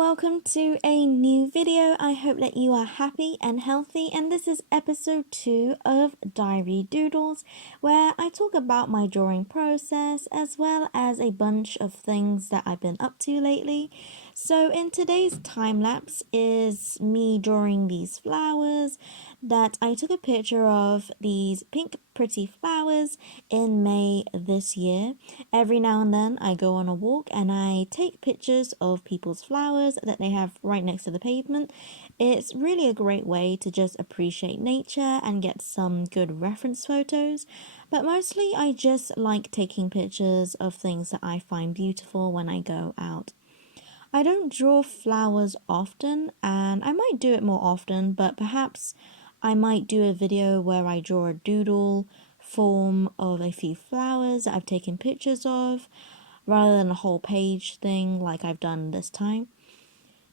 welcome to a new video. I hope that you are happy and healthy, and this is episode 2 of Diary Doodles, where I talk about my drawing process as well as a bunch of things that I've been up to lately. So in today's time lapse is me drawing these flowers that I took a picture of, these pink pretty flowers, in May this year. Every now and then I go on a walk and I take pictures of people's flowers that they have right next to the pavement. It's really a great way to just appreciate nature and get some good reference photos. But mostly I just like taking pictures of things that I find beautiful when I go out. I don't draw flowers often, and I might do it more often, but perhaps I might do a video where I draw a doodle form of a few flowers that I've taken pictures of, rather than a whole page thing like I've done this time.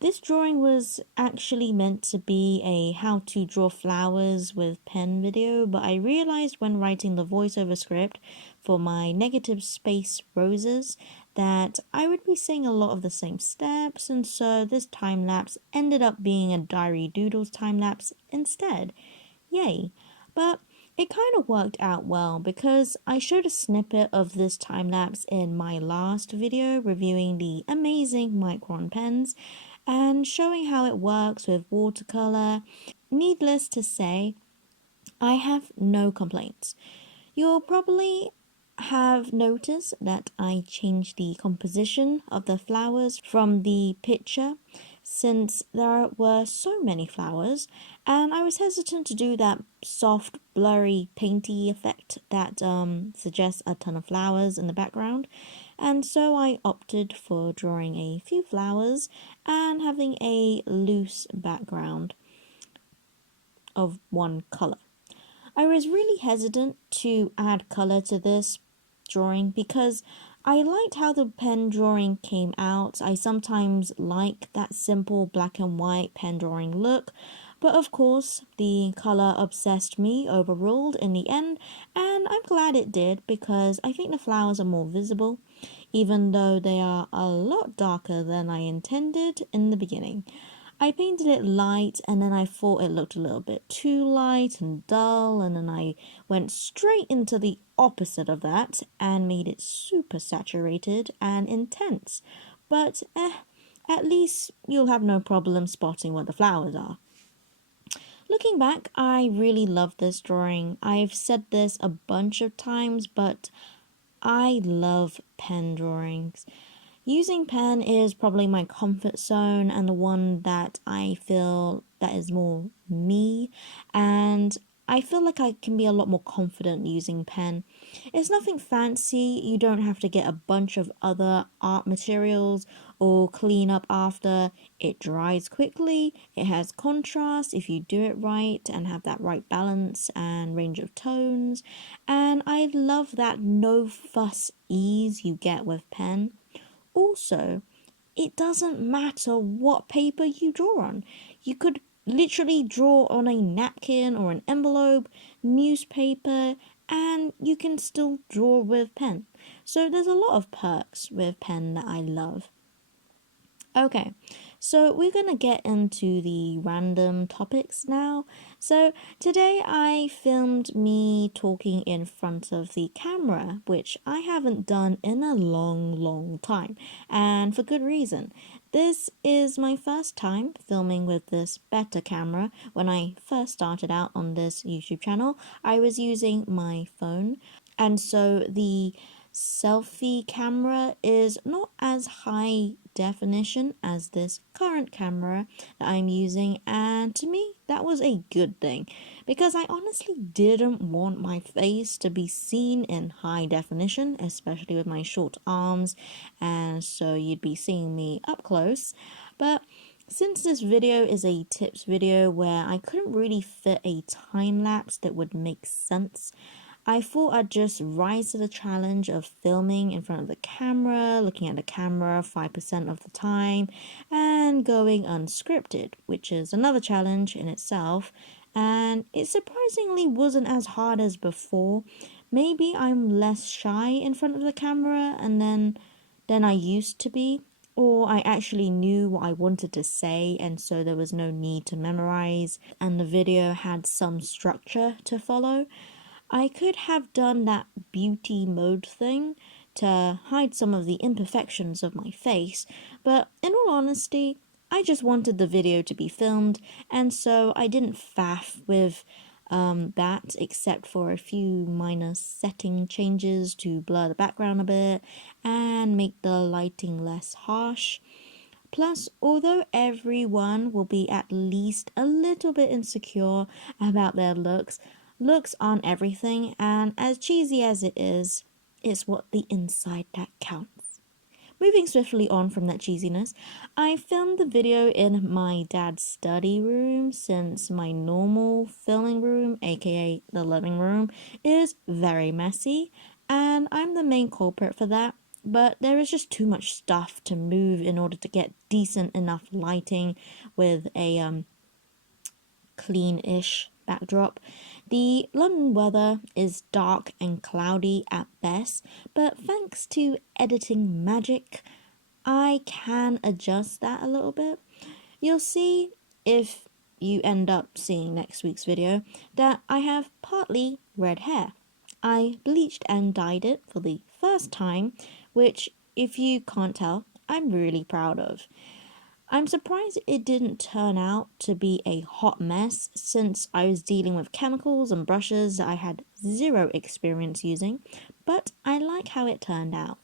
This drawing was actually meant to be a how to draw flowers with pen video, but I realized when writing the voiceover script for my negative space roses that I would be saying a lot of the same steps, and so this time lapse ended up being a Diary Doodles time lapse instead. Yay! But it kind of worked out well because I showed a snippet of this time lapse in my last video reviewing the amazing Micron pens and showing how it works with watercolor. Needless to say, I have no complaints. You'll probably have noticed that I changed the composition of the flowers from the picture since there were so many flowers, and I was hesitant to do that soft, blurry, painty effect that suggests a ton of flowers in the background, and so I opted for drawing a few flowers and having a loose background of one color. I was really hesitant to add color to this drawing because I liked how the pen drawing came out. I sometimes like that simple black and white pen drawing look, but of course the color obsessed me overruled in the end, and I'm glad it did because I think the flowers are more visible, even though they are a lot darker than I intended in the beginning. I painted it light and then I thought it looked a little bit too light and dull, and then I went straight into the opposite of that and made it super saturated and intense. But at least you'll have no problem spotting what the flowers are. Looking back, I really love this drawing. I've said this a bunch of times, but I love pen drawings. Using pen is probably my comfort zone and the one that I feel that is more me, and I feel like I can be a lot more confident using pen. It's nothing fancy, you don't have to get a bunch of other art materials or clean up after. It dries quickly, it has contrast if you do it right and have that right balance and range of tones, and I love that no fuss ease you get with pen. Also, it doesn't matter what paper you draw on. You could literally draw on a napkin or an envelope, newspaper, and you can still draw with pen. So there's a lot of perks with pen that I love. Okay, so we're gonna get into the random topics now. So today I filmed me talking in front of the camera, which I haven't done in a long time, and for good reason. This is my first time filming with this better camera. When I first started out on this YouTube channel, I was using my phone, and so the selfie camera is not as high definition as this current camera that I'm using, and to me that was a good thing because I honestly didn't want my face to be seen in high definition, especially with my short arms, and so you'd be seeing me up close. But since this video is a tips video where I couldn't really fit a time lapse that would make sense, I thought I'd just rise to the challenge of filming in front of the camera, looking at the camera 5% of the time, and going unscripted, which is another challenge in itself, and it surprisingly wasn't as hard as before. Maybe I'm less shy in front of the camera than I used to be, or I actually knew what I wanted to say, and so there was no need to memorize, and the video had some structure to follow. I could have done that beauty mode thing to hide some of the imperfections of my face, but in all honesty, I just wanted the video to be filmed, and so I didn't faff with that except for a few minor setting changes to blur the background a bit and make the lighting less harsh. Plus, although everyone will be at least a little bit insecure about their looks, looks aren't everything, and as cheesy as it is, it's what the inside that counts. Moving swiftly on from that cheesiness, I filmed the video in my dad's study room since my normal filming room, aka the living room, is very messy, and I'm the main culprit for that. But there is just too much stuff to move in order to get decent enough lighting with a clean-ish backdrop. The London weather is dark and cloudy at best, but thanks to editing magic, I can adjust that a little bit. You'll see if you end up seeing next week's video that I have partly red hair. I bleached and dyed it for the first time, which, if you can't tell, I'm really proud of. I'm surprised it didn't turn out to be a hot mess since I was dealing with chemicals and brushes that I had zero experience using, but I like how it turned out.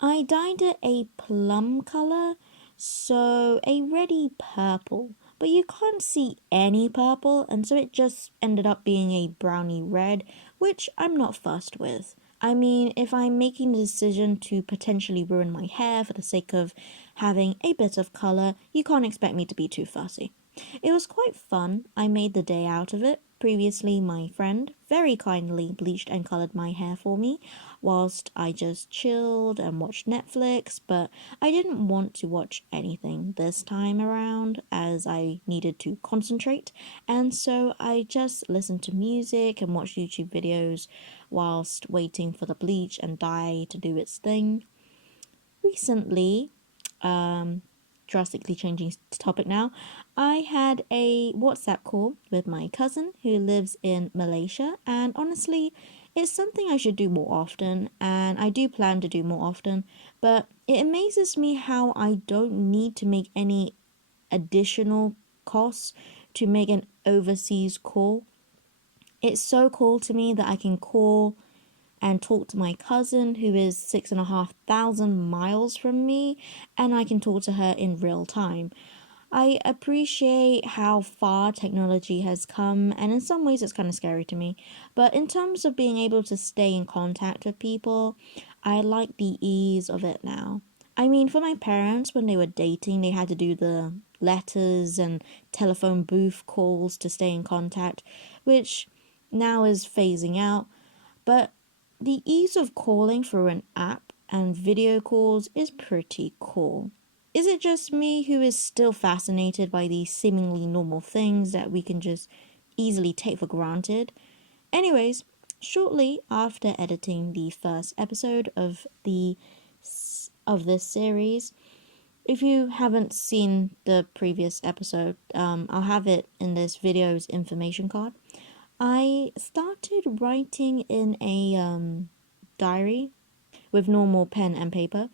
I dyed it a plum colour, so a reddy purple, but you can't see any purple, and so it just ended up being a browny red, which I'm not fussed with. I mean, if I'm making the decision to potentially ruin my hair for the sake of having a bit of colour, you can't expect me to be too fussy. It was quite fun. I made the day out of it. Previously, my friend very kindly bleached and coloured my hair for me whilst I just chilled and watched Netflix, but I didn't want to watch anything this time around as I needed to concentrate, and so I just listened to music and watched YouTube videos whilst waiting for the bleach and dye to do its thing. Recently, drastically changing topic now, I had a WhatsApp call with my cousin who lives in Malaysia, and honestly, it's something I should do more often, and I do plan to do more often, but it amazes me how I don't need to make any additional costs to make an overseas call. It's so cool to me that I can call and talk to my cousin who is 6,500 miles from me, and I can talk to her in real time. I appreciate how far technology has come, and in some ways it's kind of scary to me. But in terms of being able to stay in contact with people, I like the ease of it now. I mean, for my parents, when they were dating, they had to do the letters and telephone booth calls to stay in contact, which now is phasing out. But the ease of calling through an app and video calls is pretty cool. Is it just me who is still fascinated by these seemingly normal things that we can just easily take for granted? Anyways, shortly after editing the first episode of this series, if you haven't seen the previous episode, I'll have it in this video's information card. I started writing in a diary with normal pen and paper.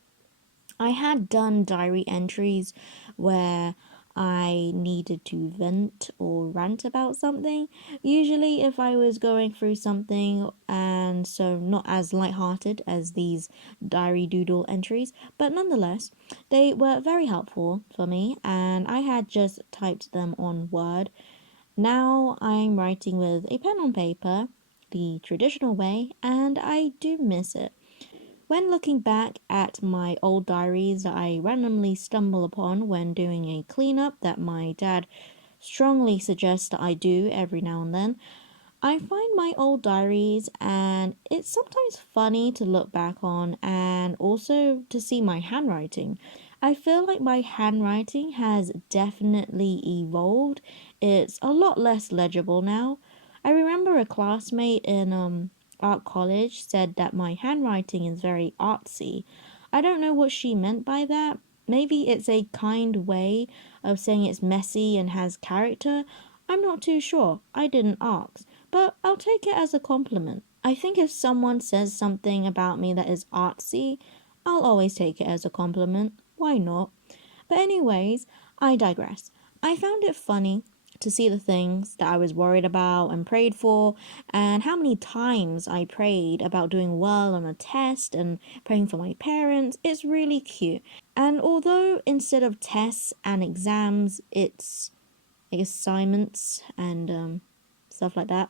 I had done diary entries where I needed to vent or rant about something, usually if I was going through something, and so not as lighthearted as these diary doodle entries, but nonetheless, they were very helpful for me, and I had just typed them on Word. Now I'm writing with a pen on paper, the traditional way, and I do miss it. When looking back at my old diaries that I randomly stumble upon when doing a cleanup that my dad strongly suggests that I do every now and then, I find my old diaries and it's sometimes funny to look back on and also to see my handwriting. I feel like my handwriting has definitely evolved. It's a lot less legible now. I remember a classmate in art college said that my handwriting is very artsy. I don't know what she meant by that. Maybe it's a kind way of saying it's messy and has character. I'm not too sure. I didn't ask. But I'll take it as a compliment. I think if someone says something about me that is artsy, I'll always take it as a compliment. Why not? But, anyways, I digress. I found it funny to see the things that I was worried about and prayed for, and how many times I prayed about doing well on a test and praying for my parents. It's really cute. And although instead of tests and exams, it's assignments and stuff like that,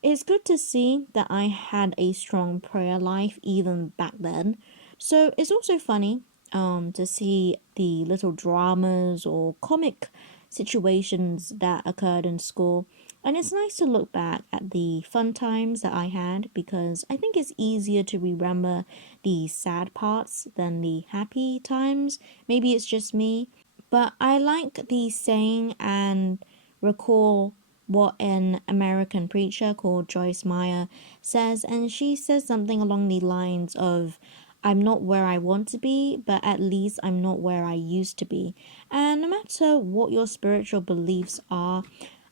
it's good to see that I had a strong prayer life even back then. So it's also funny to see the little dramas or comic situations that occurred in school. And it's nice to look back at the fun times that I had, because I think it's easier to remember the sad parts than the happy times. Maybe it's just me, but I like the saying and recall what an American preacher called Joyce Meyer says, and she says something along the lines of, I'm not where I want to be, but at least I'm not where I used to be. And no matter what your spiritual beliefs are,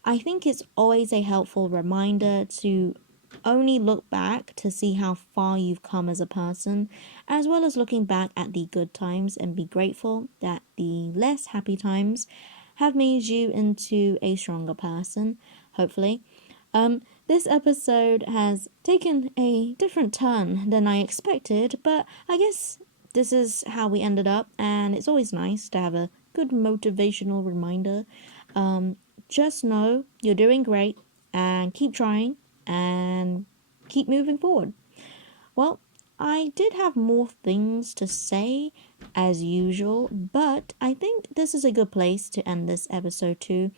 I think it's always a helpful reminder to only look back to see how far you've come as a person, as well as looking back at the good times and be grateful that the less happy times have made you into a stronger person, hopefully. This episode has taken a different turn than I expected, but I guess this is how we ended up, and it's always nice to have a good motivational reminder. Just know you're doing great, and keep trying, and keep moving forward. Well, I did have more things to say as usual, but I think this is a good place to end this episode too.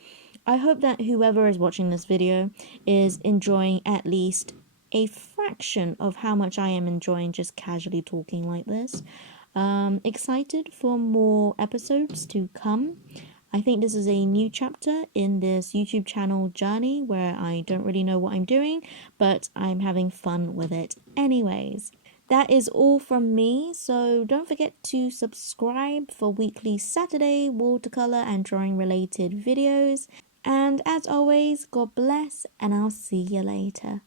I hope that whoever is watching this video is enjoying at least a fraction of how much I am enjoying just casually talking like this. Excited for more episodes to come. I think this is a new chapter in this YouTube channel journey where I don't really know what I'm doing, but I'm having fun with it anyways. That is all from me, so don't forget to subscribe for weekly Saturday watercolor and drawing related videos. And as always, God bless, and I'll see you later.